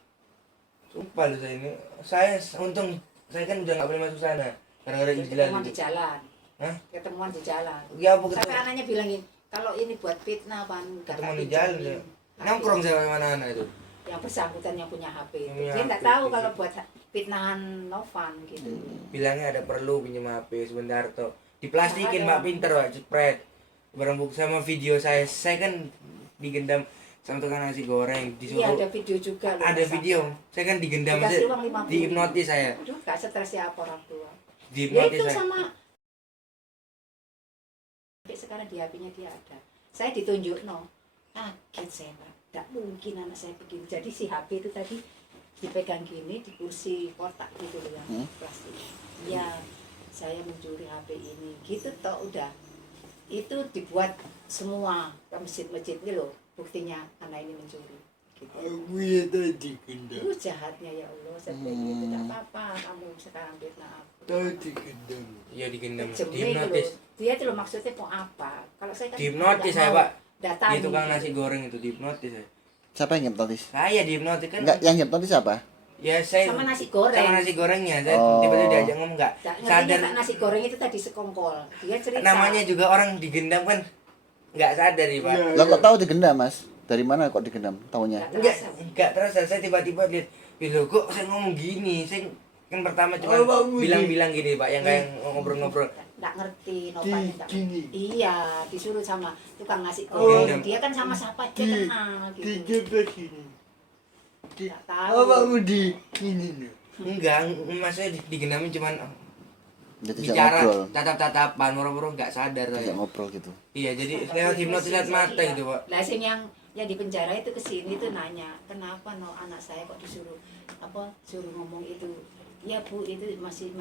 Sumpah loh saya ini. Saya untung saya kan udah nggak boleh masuk sana gara-gara Ijlal Ketemuan itu. di jalan. Hah? Ketemuan di jalan. Ya apa Sampai ketemu? anaknya bilangin, kalau ini buat fitnah pan Ketemuan di jalan ya. Nongkrong saya sama anak-anak itu. Yang bersangkutan yang punya HP Yang itu. punya Dia nggak HP tahu itu. kalau buat fitnahan Novan gitu. Bilangnya ada perlu pinjam HP sebentar toh. Diplastikin Nggak Mbak ada. pinter Pak, jepret. Barang bukti sama video saya kan digendam sama tukang nasi goreng Iya disuruh ada video juga loh. ada video. Saya kan digendam Dikasih uang 50. dihipnotis saya. Aduh, gak stres ya apa orang tua. Ya Dihipnotis itu saya. sama. Sampai sekarang di HP-nya dia ada. Saya ditunjuk no. Kaget saya Pak. Tidak mungkin anak saya begini. Jadi si HP itu tadi dipegang gini di kursi kotak gitu loh yang plastik. Iya, saya mencuri HP ini. Gitu toh udah. Itu dibuat semua ke masjid-masjid ini loh. Buktinya anak ini mencuri. Gitu. Aku ya tadi gendam. Itu jahatnya ya Allah. Saya bilang itu tidak apa-apa. Kamu sekarang fitnah aku. Tadi gendam. Iya digendam, Jemnya itu dihipnotis. loh. Dia itu loh maksudnya mau apa? Kalau saya kan Dihipnotis tidak saya mau Pak. datangi Di tukang gitu. nasi goreng itu dihipnotis saya. Siapa yang hipnotis? Saya dihipnotis kan. Enggak, yang hipnotis siapa? Ya saya Sama nasi goreng. Sama nasi gorengnya. Saya Oh. tiba-tiba diajak ngomong enggak Ngertinya sadar. Pak, nasi goreng itu tadi sekongkol. Dia cerita. Namanya juga orang digendam kan nggak sadar ya Pak. Iya. Lah kok tahu digendam, Mas? Dari mana kok digendam? Taunya? Enggak terasa. Saya tiba-tiba lihat, loh kok saya ngomong gini. Saya kan pertama cuma Oh, Pak Budi. bilang-bilang gini Pak, yang kayak ngobrol-ngobrol. Nggak ngerti, Novan nggak Gini. Iya, disuruh sama tukang nasi Oh. goreng. Dia kan sama siapa aja kenal gitu. Tiga begini. Nggak tahu. Apa mau di ini nih? Enggak, maksudnya digendamin cuman Jadi bicara ngobrol. tatap-tatapan, moro-moro nggak sadar Tidak saya. ngobrol gitu. Iya, jadi lewat hipnotis lihat mata gitu Pak. Lah sing yang di penjara itu kesini tuh nanya, kenapa no anak saya kok disuruh suruh ngomong itu. Ya Bu, itu masih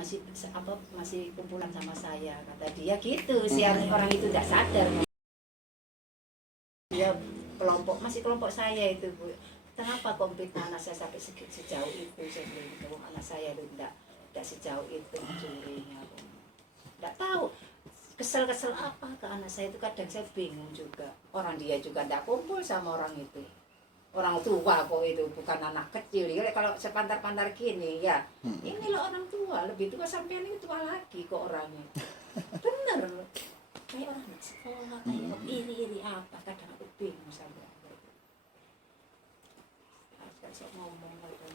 kumpulan sama saya kata dia gitu. Si orang itu tidak sadar. Dia masih kelompok saya itu Bu. Kenapa komplit anak saya sampai sejauh itu? Saya bilang gitu, anak saya itu tidak sejauh itu mencurinya. Tidak tahu kesel apa ke anak saya itu, kadang saya bingung juga. Orang dia juga tidak kumpul sama orang itu. Orang tua kok itu, bukan anak kecil. Ya, kalau sepantar-pantar gini ya, inilah orang tua, lebih tua sampai ini tua lagi kok orangnya. Bener, kayak orang anak sekolah, kayak iri-iri apa, kadang aku bingung sampai. Ngomong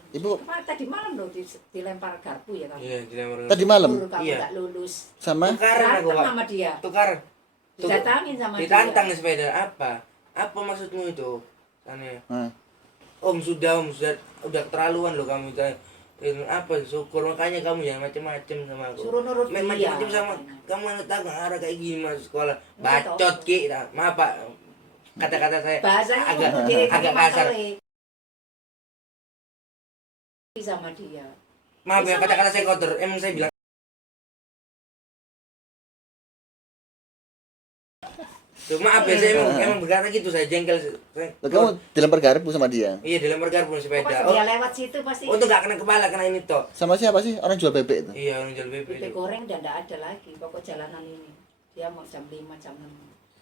Ibu tadi malam loh dilempar garpu ya kamu. Iya, dilempar. tadi malam Guru kamu Iya. tak lulus. sama Tukaran aku Berantem Pak. sama dia. Tukar. Didatangin sama Ditantang dia. nih sepeda apa? Apa maksudmu itu? Sana. Nah, Om sudah udah keterlaluan loh kamu itu. Apa syukur makanya kamu ya macam-macam sama aku. Suruh nurut dia. Macam-macam sama kamu anak tahu nggak arah kayak gini masuk sekolah. Iya, Bacot toh. ki. Nah, maaf Pak. Kata-kata saya Bahasanya agak ngomong dia agak terima kasar. kali. Sama dia. Maaf ya Sama- kata-kata saya kotor. Emang saya bilang Tuh, maaf ya saya emang berkata gitu saya jengkel. Lah, kamu dilempar garpu sama dia. Iya dilempar garpu sepeda. Pokoknya dia lewat situ pasti. Untuk nggak kena kepala kena ini toh. Sama siapa sih? Orang jual bebek itu. Iya orang jual bebek. Bebek goreng udah tidak ada lagi. Pokok jalanan ini. Dia mau jam 5, jam 6.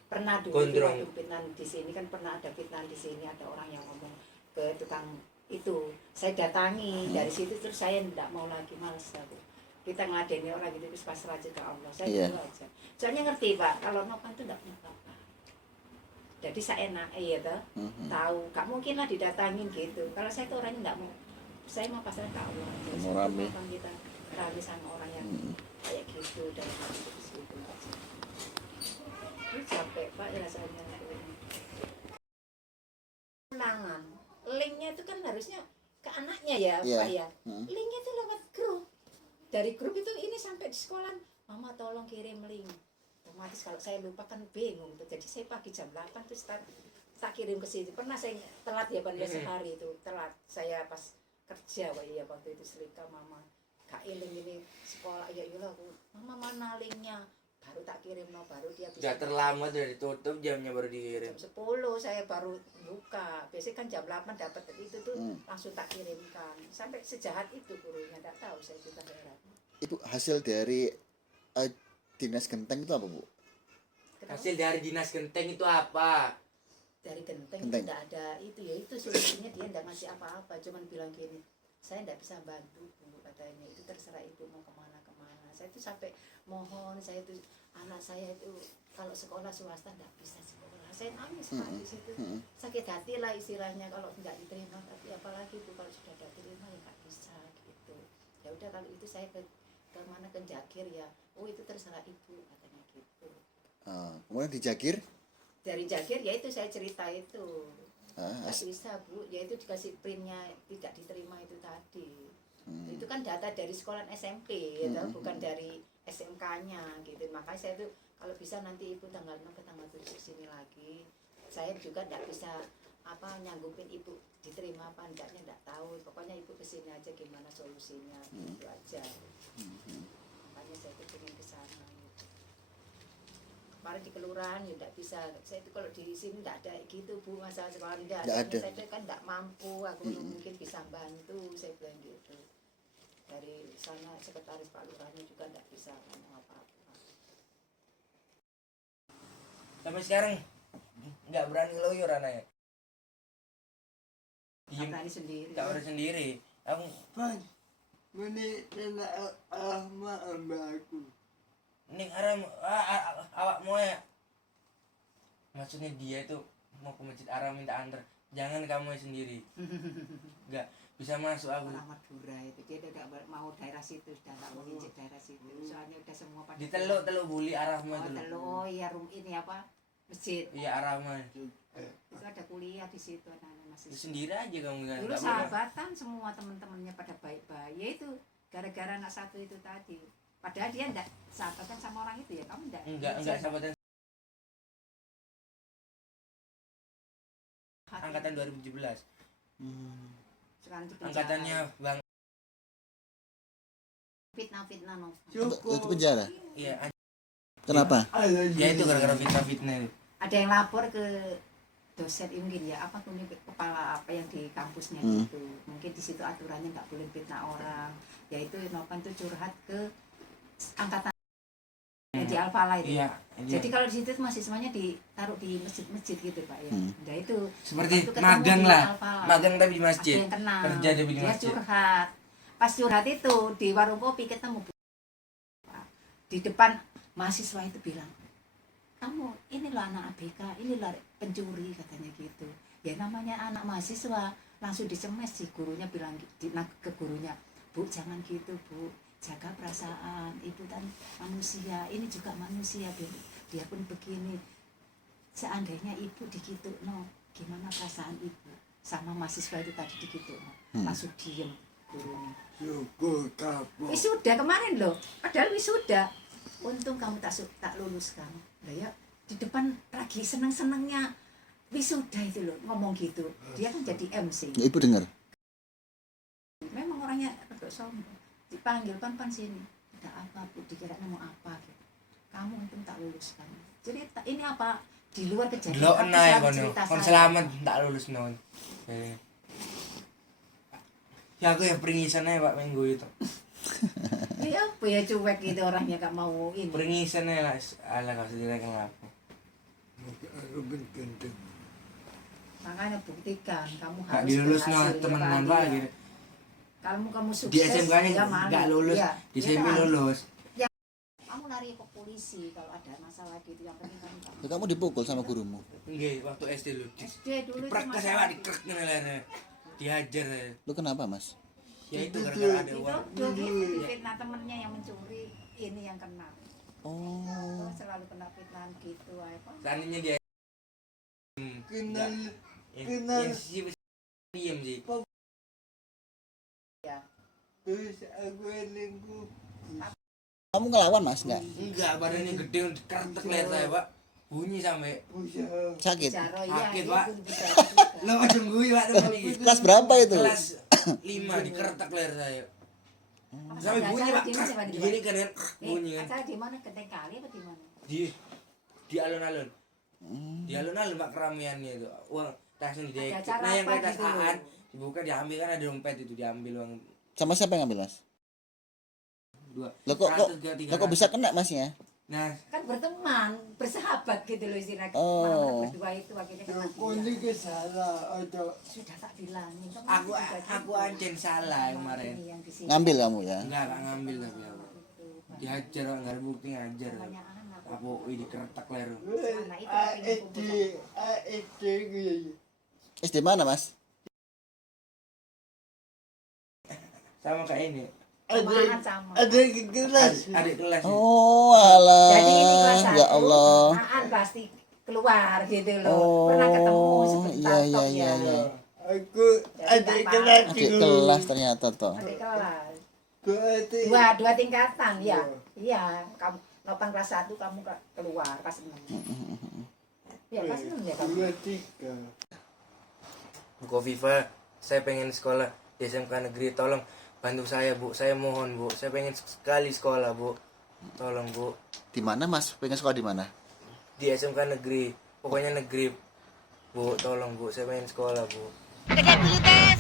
Pernah dulu Gondrong. waktu fitnah di sini kan pernah ada fitnah di sini, ada orang yang ngomong ke tukang itu. Saya datangi dari situ terus saya tidak mau lagi, males aku. Kita ngeladeni orang gitu terus pasrah aja ke Allah. Saya Iya. dulu aja. Soalnya ngerti Pak, kalau Nopan itu tidak punya apa-apa. Jadi saya enak ya toh. Tahu, gak mungkin lah didatangin gitu. Kalau saya tuh orangnya tidak mau, saya mau pasrah ke Allah aja. Mau Saya rame. gampang kita rame sama orang yang kayak gitu dan terus gitu aja. Ini capek Pak rasanya. Kenangan, linknya itu kan harusnya ke anaknya ya Iya. Pak ya. Hmm. Linknya itu lewat grup. Dari grup itu ini sampai di sekolah, Mama tolong kirim link. Otomatis kalau saya lupa kan bingung tuh. Jadi saya pagi jam 8 tuh tak kirim ke situ. Pernah saya telat ya Pak ya sehari itu telat. Saya pas kerja Pak ya waktu itu selika Mama. Kak Iling ini sekolah ya iyalah aku. Mama mana linknya? baru tak kirim no, baru dia bisa. Gak terlambat udah ditutup jamnya baru dikirim. Jam 10 saya baru buka. Biasanya kan jam 8 dapat itu tuh langsung tak kirimkan. Sampai sejahat itu gurunya, enggak tahu saya juga heran. Ibu, hasil dari dinas genteng itu apa, Bu? Kenapa? Hasil dari dinas genteng itu apa? Dari genteng, Genteng. itu enggak ada itu ya, itu solusinya dia enggak ngasih apa-apa, cuman bilang gini, saya enggak bisa bantu Bu, katanya itu terserah ibu mau kemana. Saya itu sampai mohon, saya itu anak saya itu kalau sekolah swasta enggak bisa sekolah, saya nangis Pak di situ, sakit hati lah istilahnya kalau enggak diterima, tapi apalagi Bu kalau sudah diterima ya enggak bisa gitu. Ya udah kalau itu saya ke mana ke Jakir ya, oh itu terserah ibu katanya gitu. Kemudian di Jakir, Dari Jakir ya itu saya cerita itu. Nggak as- bisa Bu, ya itu dikasih printnya tidak diterima itu tadi. Itu kan data dari sekolah SMP ya, bukan dari SMK-nya gitu. Makanya saya tuh kalau bisa nanti ibu tanggal 6 ke tanggal 7 sini lagi. Saya juga tidak bisa nyanggupin ibu diterima apa enggaknya enggak tahu. Pokoknya ibu kesini aja gimana solusinya gitu aja. Makanya saya tuh pengen ke sana gitu. Kemarin di kelurahan ya enggak bisa. Saya itu kalau di sini enggak ada gitu Bu, masalah sekolah enggak Nggak ada. Saya tuh kan enggak mampu, aku mungkin bisa bantu, saya bilang gitu. Dari sana sekretaris Pak Lurahnya juga enggak bisa ngomong apa-apa. Sampai sekarang nggak berani ngeloyor anaknya. Enggak Diem, berani sendiri. tak berani sendiri. Aku Pan, mana nak ama aku. Ning Aram awak mau ya. Maksudnya dia itu mau ke Masjid Aram minta antar. Jangan kamu sendiri. Enggak bisa masuk aku. Orang Madura itu dia udah mau daerah situ, sudah nggak mau ngijik daerah situ. Soalnya udah semua pada Di teluk buli Arahma Oh, itu. Teluk, oh iya ini apa? Masjid. Iya Arahma. Itu ada kuliah di situ anak-anak masih. Itu sendiri aja kamu kan. Dulu Nggak boleh. sahabatan semua teman-temannya pada baik-baik. Ya itu gara-gara anak satu itu tadi. Padahal dia enggak sahabatan sama orang itu ya. Kamu enggak? Enggak sahabatan. Angkatan 2017. Sekarang itu penjara. Angkatannya Bang. Fitnah no. itu penjara. Iya, Kenapa? ya itu gara-gara fitnah itu. Ada yang lapor ke dosen mungkin ya apa kepala apa yang di kampusnya gitu. Mungkin di situ aturannya nggak boleh fitnah orang. Yaitu Nopan tuh curhat ke angkatan yang di Alfala itu. Iya. Jadi kalau di situ masih semuanya ditaruh di masjid-masjid gitu Pak ya. Nah itu Seperti waktu ketemu magang di lah. Alfala, Magang tapi di ada masjid. yang kenal. Kerja di Dia masjid. curhat. Pas curhat itu di warung kopi ketemu di depan mahasiswa itu bilang, kamu inilah anak ABK, inilah pencuri katanya gitu. Ya namanya anak mahasiswa langsung dicemes sih, gurunya bilang ke gurunya, Bu jangan gitu Bu, jaga perasaan, ibu kan manusia, ini juga manusia, dia pun begini. Seandainya ibu digitu, no, gimana perasaan ibu sama mahasiswa itu tadi digitu, no, langsung diem gurunya. Syukur kapok. Wisuda kemarin loh, padahal wisuda. Untung kamu tak lulus kamu. Lah ya di depan lagi seneng-senengnya wisuda itu loh ngomong gitu. Dia kan jadi MC. Ya, ibu dengar. Memang orangnya agak sombong. Dipanggil pan sini. Ada apa Bu? Dikira mau apa gitu. Kamu untung tak lulus kamu. Jadi ini apa di luar kejadian. Delok aku enak ya selalu kono. cerita Kon saya. selamat tak lulus non. Ya aku ya peringisan aja Pak minggu itu. Iya apa ya cuek gitu orangnya gak mau ini. Peringisan aja lah. Alah kau sendiri kenapa? Aku berkenteng. Makanya buktikan kamu Gak harus dilulus no berhasil, teman-teman ya, Pak Pak. gitu. Kamu sukses. Di SMK-nya dia malu. gak lulus, Iya, di dia SMP malu. lulus. Kamu lari ke polisi kalau ada masalah gitu, yang penting kamu Ya, kamu dipukul sama gurumu. Enggak, waktu SD lu. SD dulu itu Praktek saya Pak dikrek ngelernya. Dihajar saya. Lu kenapa, Mas? Ya itu gara-gara ada itu uang. dulu gitu fitnah temennya yang mencuri, ini yang kena. Oh. Selalu kena fitnah gitu apa. Seandainya dia Kenal. yang si diem sih. Terus aku lingkup. Kamu ngelawan, Mas? Enggak? Enggak, badannya gede kertek leher saya Pak. Bunyi sampai Usaha. Sakit. Jaro Sakit, ya, Pak. itu bisa juga. lo macam gue Pak teman ini. Kelas berapa itu? Kelas 5 dikertek leher saya. Sampai bunyi pak, gini kan kan bunyi kan. Acara di mana? Genteng Kali apa di mana? Di alun-alun. Di alun-alun pak keramaiannya itu. Uang tasnya di Ada acara nah yang apa kayak tas gitu? Aan dibuka diambil kan ada dompet itu diambil uang Sama siapa yang ngambil, Mas? 2. Lo kok bisa kena Masnya? Nah, Kan berteman, bersahabat gitu loh istilahnya. Oh. Mana-mana berdua itu akhirnya kena Kau dia. ni ke salah atau Sudah tak bilangin. aku ancen salah kemarin. Yang di sini. Ngambil kamu ya? Enggak ngambil tapi aku. Dihajar enggak ada bukti ngajar. Banyak anak. Aku di keretak leru. Anak itu pengen kumpul sama- itu SD mana, Mas? Sama kayak ini. Rumahan sama. ada kelas. Adik kelas. Ya. Oh, alah. Jadi ini kelas satu, Ya Allah. Aan pasti keluar gitu loh. Oh, Pernah ketemu sebentar iya, tok iya, ya. iya. Aku ada kelas Adik dulu. kelas ternyata toh. Adik kelas. Kau ada Dua tingkatan ya. Iya, kamu Nopan kelas 1 kamu keluar kelas 6. Ya kelas 6 ya kamu. 2, 3. Bu Kofifa, saya pengen sekolah di SMK negeri. Tolong bantu saya, Bu. Saya mohon, Bu. Saya pengen sekali sekolah, Bu. Tolong, Bu. Di mana, Mas? Pengen sekolah di mana? Di SMK negeri. Pokoknya negeri. Bu, tolong, Bu. Saya pengen sekolah, Bu. Gede bulu tes.